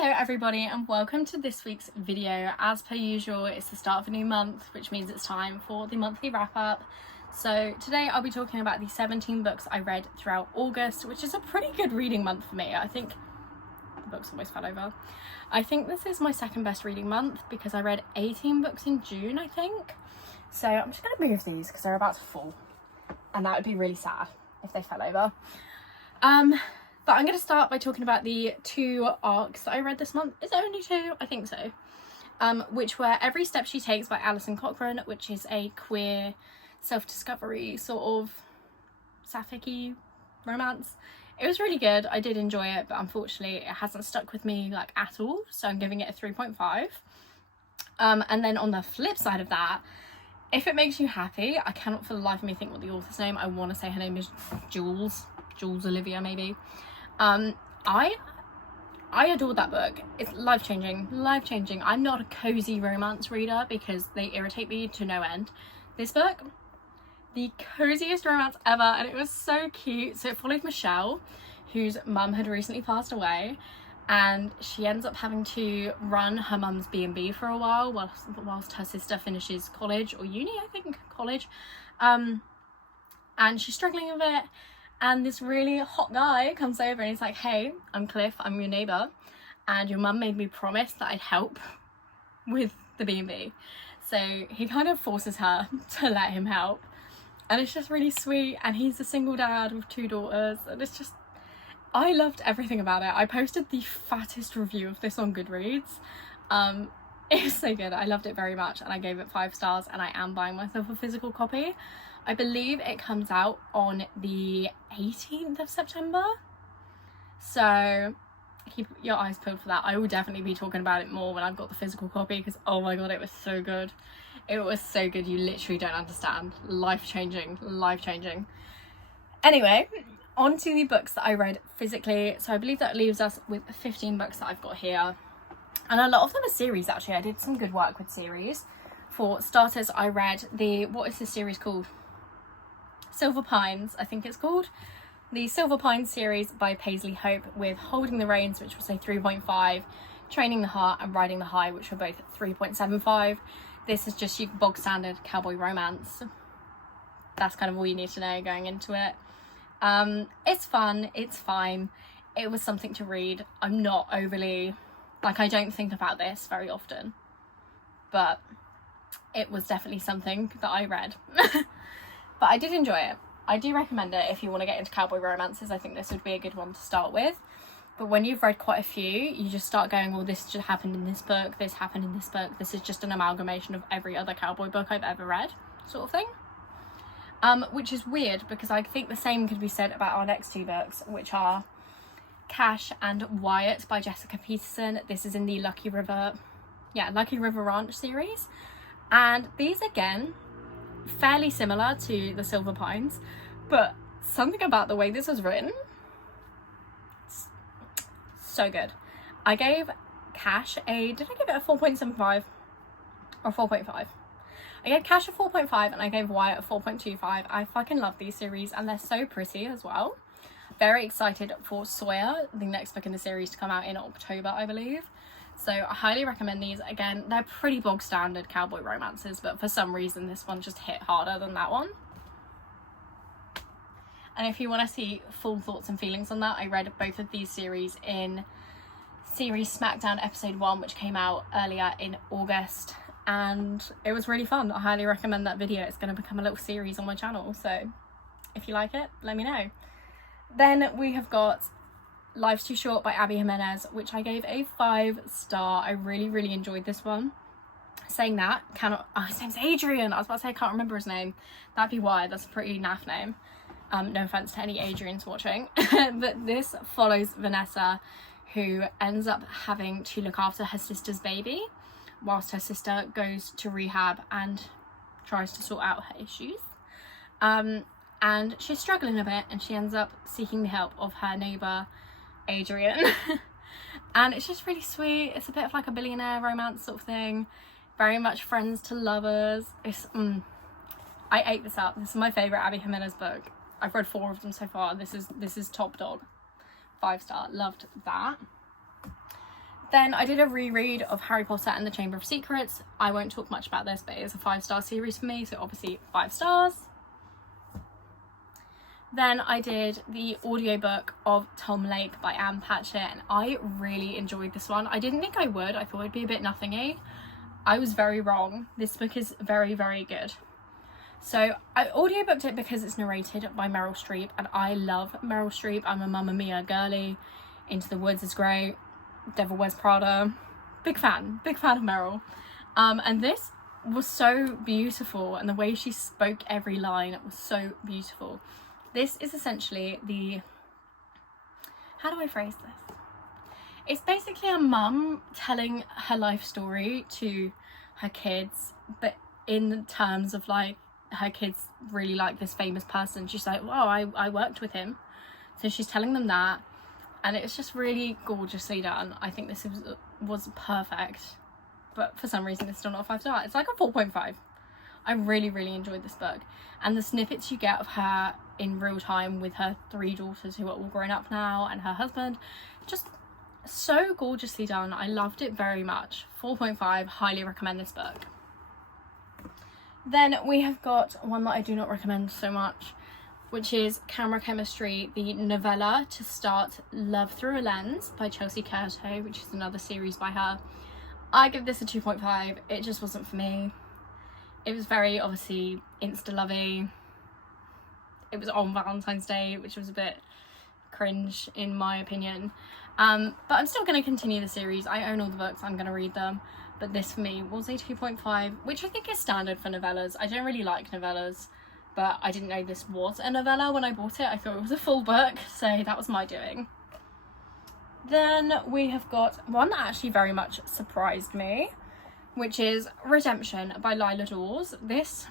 Hello everybody and welcome to this week's video. As per usual, it's the start of a new month, which means it's time for the monthly wrap up. So today I'll be talking about the 17 books I read throughout August, which is a pretty good reading month for me. I think the books almost fell over. I think this is my second best reading month because I read 18 books in June, I think. So I'm just going to move these because they're about to fall and that would be really sad if they fell over. But I'm going to start by talking about the two arcs that I read this month. Is it only two? I think so. Which were Every Step She Takes by Alison Cochrane, which is a queer self-discovery sort of sapphic-y romance. It was really good. I did enjoy it, but unfortunately it hasn't stuck with me like at all. So I'm giving it a 3.5. And then on the flip side of that, if it makes you happy, I cannot for the life of me think what the author's name. I want to say her name is Jules Olivia maybe. I adored that book. It's life-changing. I'm not a cozy romance reader because they irritate me to no end. This book, the coziest romance ever, and it was so cute. So it followed Michelle, whose mum had recently passed away, and she ends up having to run her mum's B&B for a while whilst her sister finishes college or uni, I think, college. And she's struggling a bit. And this really hot guy comes over and he's like, hey, I'm Cliff, I'm your neighbour, and your mum made me promise that I'd help with the B&B. So he kind of forces her to let him help. And it's just really sweet, and he's a single dad with 2 daughters, and it's just, I loved everything about it. I posted the fattest review of this on Goodreads. It was so good. I loved it very much, and I gave it 5 stars, and I am buying myself a physical copy. I believe it comes out on the 18th of September. So keep your eyes peeled for that. I will definitely be talking about it more when I've got the physical copy because oh my god, it was so good. It was so good, you literally don't understand. Life-changing. Anyway, on to the books that I read physically. So I believe that leaves us with 15 books that I've got here. And a lot of them are series actually. I did some good work with series. For starters, I read what is this series called? Silver Pines, I think it's called. The Silver Pines series by Paisley Hope, with Holding the Reins, which was a 3.5, Training the Heart and Riding the High, which were both 3.75. This is just your bog standard cowboy romance. That's kind of all you need to know going into it. It's fun, it's fine. It was something to read. I'm not overly, I don't think about this very often, but it was definitely something that I read. But I did enjoy it. I do recommend it if you want to get into cowboy romances. I think this would be a good one to start with. But when you've read quite a few, you just start going, well, this just happened in this book, this happened in this book, this is just an amalgamation of every other cowboy book I've ever read, sort of thing. Which is weird because I think the same could be said about our next 2 books, which are Cash and Wyatt by Jessica Peterson. This is in the Lucky River Ranch series. And these, again, fairly similar to the Silver Pines, but something about the way this was written, so good. I gave Cash did I give it a 4.75 or 4.5? I gave Cash a 4.5 and I gave Wyatt a 4.25. I fucking love these series and they're so pretty as well. Very excited for Sawyer, the next book in the series, to come out in October, I believe. So I highly recommend these. Again, they're pretty bog standard cowboy romances, but for some reason this one just hit harder than that one. And if you want to see full thoughts and feelings on that, I read both of these series in series Smackdown episode 1, which came out earlier in August, and it was really fun. I highly recommend that video. It's going to become a little series on my channel, so if you like it, let me know. Then we have got Life's Too Short by Abby Jimenez, which I gave a 5-star. I really enjoyed this one. Saying that, his name's Adrian. I was about to say I can't remember his name. That'd be why. That's a pretty naff name. No offense to any Adrians watching. But this follows Vanessa, who ends up having to look after her sister's baby whilst her sister goes to rehab and tries to sort out her issues. And she's struggling a bit, and she ends up seeking the help of her neighbour Adrian. And it's just really sweet. It's a bit of like a billionaire romance sort of thing, very much friends to lovers. I ate this up. This is my favourite Abby Jimenez book. I've read 4 of them so far. This is top dog. 5-star. Loved that. Then I did a reread of Harry Potter and the Chamber of Secrets. I won't talk much about this, but it is a 5-star series for me, so obviously 5 stars. Then I did the audiobook of Tom Lake by Anne Patchett, and I really enjoyed this one. I didn't think I would. I thought it'd be a bit nothingy. I was very wrong. This book is very, very good. So I audiobooked it because it's narrated by Meryl Streep, and I love Meryl Streep. I'm a Mamma Mia girly. Into the Woods is great. Devil Wears Prada. Big fan of Meryl. And this was so beautiful, and the way she spoke every line was so beautiful. This is essentially the, how do I phrase this? It's basically a mum telling her life story to her kids, but in terms of like, her kids really like this famous person. She's like, wow, I worked with him. So she's telling them that, and it's just really gorgeously done. I think this was perfect, but for some reason it's still not a 5-star. It's like a 4.5. I really, really enjoyed this book, and the snippets you get of her in real time with her 3 daughters who are all grown up now and her husband, just so gorgeously done. I loved it very much. 4.5, highly recommend this book. Then we have got one that I do not recommend so much, which is Camera Chemistry, the novella to start Love Through a Lens by Chelsea Curto, which is another series by her. I give this a 2.5. It just wasn't for me. It was very obviously insta-lovey. It was on Valentine's Day, which was a bit cringe in my opinion. But I'm still going to continue the series. I own all the books, I'm going to read them. But this for me was a 2.5, which I think is standard for novellas. I don't really like novellas, but I didn't know this was a novella when I bought it. I thought it was a full book, so that was my doing. Then we have got one that actually very much surprised me, which is Redemption by Lila Dawes. This,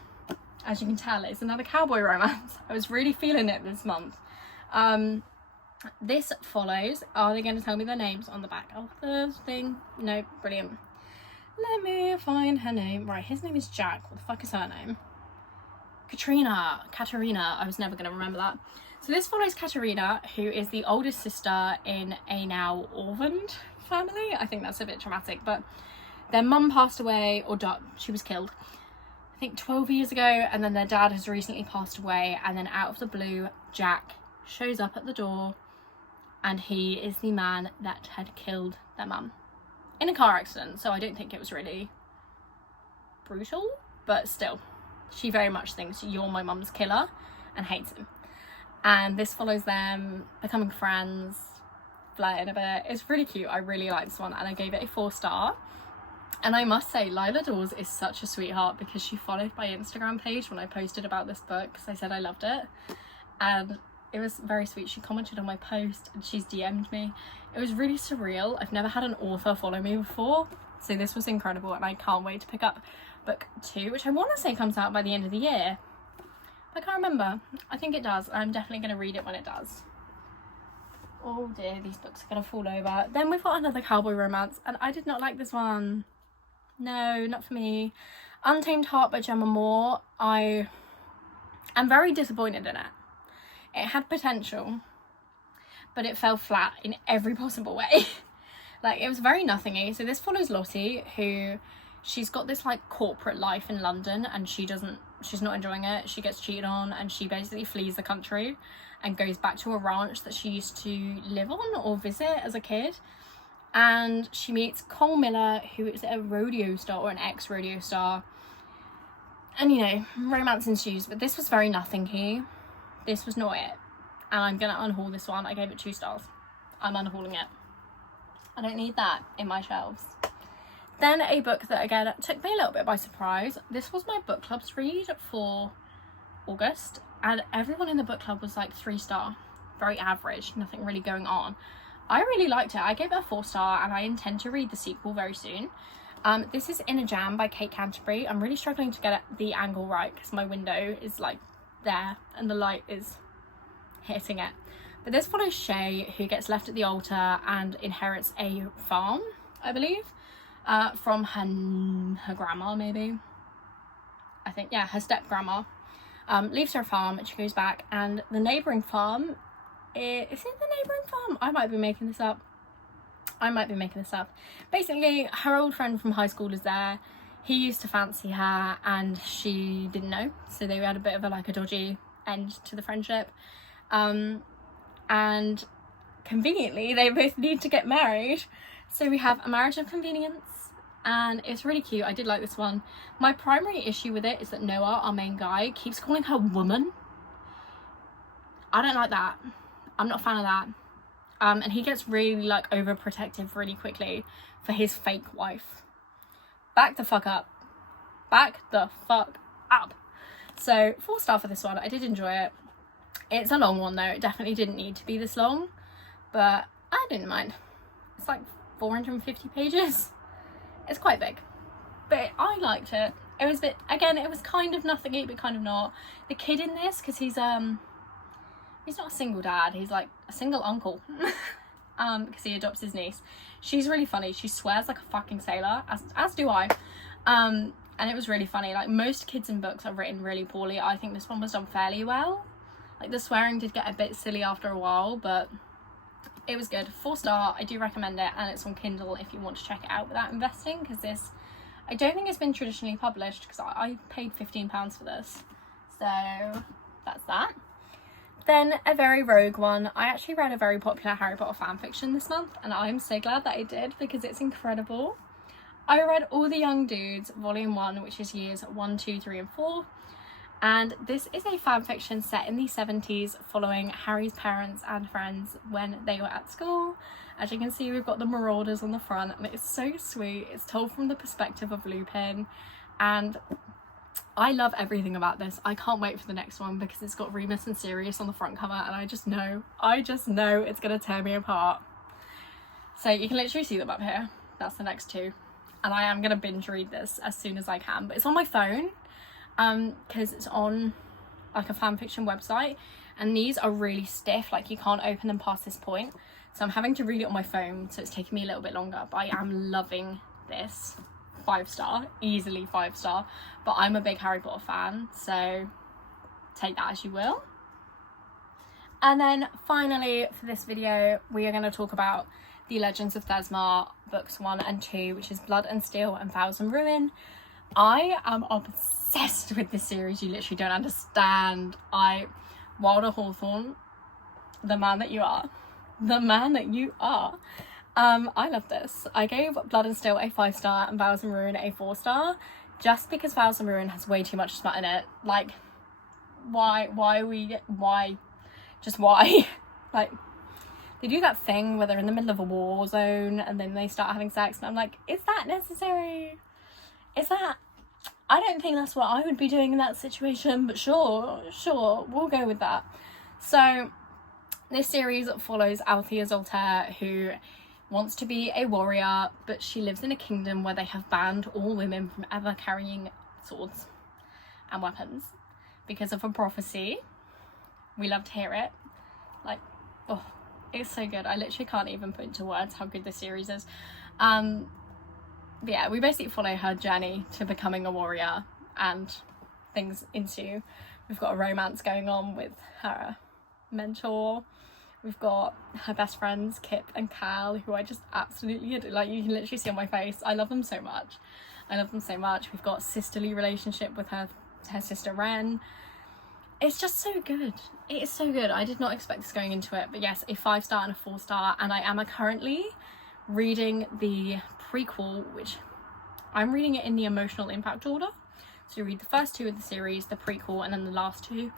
as you can tell, is another cowboy romance. I was really feeling it this month. This follows, are they going to tell me their names on the back of the thing? No, brilliant. Let me find her name. Right, his name is Jack. What the fuck is her name? Katerina. I was never going to remember that. So this follows Katerina, who is the oldest sister in a now orphaned family. I think that's a bit traumatic, but their mum passed away, or she was killed, I think 12 years ago, and then their dad has recently passed away, and then out of the blue, Jack shows up at the door, and he is the man that had killed their mum in a car accident. So I don't think it was really brutal, but still, she very much thinks you're my mum's killer and hates him. And this follows them becoming friends, flirting a bit. It's really cute. I really like this one, and I gave it a 4-star. And I must say, Lila Dawes is such a sweetheart, because she followed my Instagram page when I posted about this book, because I said I loved it, and it was very sweet. She commented on my post and she's DM'd me. It was really surreal. I've never had an author follow me before, so this was incredible, and I can't wait to pick up book 2, which I want to say comes out by the end of the year. I can't remember. I think it does. I'm definitely going to read it when it does. Oh dear, these books are going to fall over. Then we've got another cowboy romance, and I did not like this one. No, not for me. Untamed Heart by Gemma Moore. I am very disappointed in it. It had potential, but it fell flat in every possible way. Like, it was very nothingy. So this follows Lottie, who, she's got this like corporate life in London, and she's not enjoying it. She gets cheated on, and she basically flees the country and goes back to a ranch that she used to live on or visit as a kid. And she meets Cole Miller, who is a rodeo star, or an ex-rodeo star. And, you know, romance ensues, but this was very nothingy. This was not it. And I'm going to unhaul this one. I gave it 2 stars. I'm unhauling it. I don't need that in my shelves. Then a book that, again, took me a little bit by surprise. This was my book club's read for August, and everyone in the book club was like 3-star. Very average, nothing really going on. I really liked it. I gave it a 4-star, and I intend to read the sequel very soon. This is In a Jam by Kate Canterbury. I'm really struggling to get the angle right, because my window is like there and the light is hitting it. But this follows Shay, who gets left at the altar and inherits a farm, I believe, from her grandma, maybe. I think, yeah, her step-grandma. Leaves her farm, and she goes back, and the neighbouring farm, is it the neighbouring farm? I might be making this up. I might be making this up. Basically, her old friend from high school is there. He used to fancy her and she didn't know, so they had a bit of a dodgy end to the friendship. And conveniently, they both need to get married, so we have a marriage of convenience, and it's really cute. I did like this one. My primary issue with it is that Noah, our main guy, keeps calling her woman. I don't like that. I'm not a fan of that. And he gets really overprotective really quickly for his fake wife. Back the fuck up. Back the fuck up. So 4-star for this one. I did enjoy it. It's a long one though. It definitely didn't need to be this long, but I didn't mind. It's like 450 pages. It's quite big, but I liked it. It was a bit, again, it was kind of nothingy, but kind of not. The kid in this, because he's not a single dad, he's like a single uncle. Because he adopts his niece. She's really funny. She swears like a fucking sailor, as do I. And it was really funny. Like, most kids in books are written really poorly. I think this one was done fairly well. Like, the swearing did get a bit silly after a while, but it was good. 4-star. I do recommend it, and it's on Kindle if you want to check it out without investing, because this, I don't think it's been traditionally published, because I paid £15 for this. So that's that. Then a very rogue one. I actually read a very popular Harry Potter fanfiction this month, and I'm so glad that I did, because it's incredible. I read All the Young Dudes, Volume 1, which is years 1, 2, 3 and 4. And this is a fanfiction set in the 70s following Harry's parents and friends when they were at school. As you can see, we've got the Marauders on the front, and it's so sweet. It's told from the perspective of Lupin, and I love everything about this. I can't wait for the next one, because it's got Remus and Sirius on the front cover, and I just know it's gonna tear me apart. So you can literally see them up here. That's the next two, and I am gonna binge read this as soon as I can, but it's on my phone. Because it's on like a fanfiction website, and these are really stiff, like you can't open them past this point, so I'm having to read it on my phone, so it's taking me a little bit longer, but I am loving this. 5-star, easily 5-star, but I'm a big Harry Potter fan, so take that as you will. And then finally for this video, we are going to talk about The Legends of Thesma books 1 and 2, which is Blood and Steel and Vows and Ruin. I am obsessed with this series. You literally don't understand. Wilder Hawthorne, the man that you are, I love this. I gave Blood and Steel a 5-star and Vows and Ruin a 4-star, just because Vows and Ruin has way too much smut in it. Like, why? Just why? Like, they do that thing where they're in the middle of a war zone and then they start having sex, and I'm like, is that necessary? I don't think that's what I would be doing in that situation, but sure, we'll go with that. So this series follows Althea Zoltaire, who wants to be a warrior, but she lives in a kingdom where they have banned all women from ever carrying swords and weapons because of a prophecy. We love to hear it. Like, oh, it's so good. I literally can't even put into words how good this series is. But yeah, we basically follow her journey to becoming a warrior, and things ensue. We've got a romance going on with her mentor. We've got her best friends, Kip and Cal, who I just absolutely adore. Like, you can literally see on my face. I love them so much. We've got a sisterly relationship with her sister Ren. It's just so good. It is so good. I did not expect this going into it, but yes, a 5-star and a 4-star, and I am currently reading the prequel, which I'm reading it in the emotional impact order. So you read the first 2 of the series, the prequel, and then the last 2.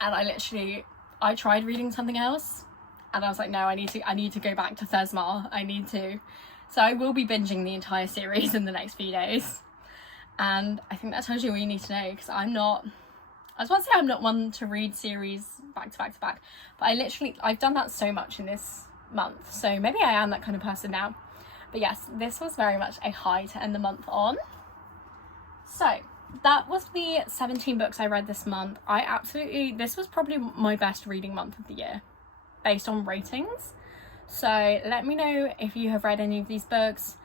And I tried reading something else, and I was like, no, I need to go back to Thesma. I need to. So I will be binging the entire series in the next few days. And I think that tells you all you need to know, because I'm not one to read series back to back to back, but I've done that so much in this month, so maybe I am that kind of person now. But yes, this was very much a high to end the month on. So that was the 17 books I read this month. This was probably my best reading month of the year based on ratings. So let me know if you have read any of these books,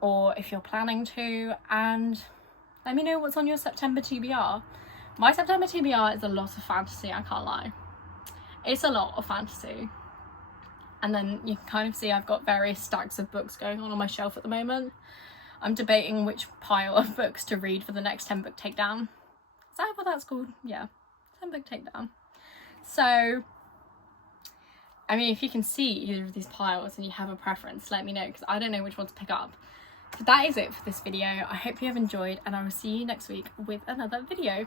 or if you're planning to, and let me know what's on your September TBR. My September TBR is a lot of fantasy, I can't lie. It's a lot of fantasy. And then you can kind of see I've got various stacks of books going on my shelf at the moment. I'm debating which pile of books to read for the next 10 book takedown. Is that what that's called? Yeah, 10 book takedown. So, I mean, if you can see either of these piles and you have a preference, let me know, because I don't know which one to pick up. But that is it for this video. I hope you have enjoyed, and I will see you next week with another video.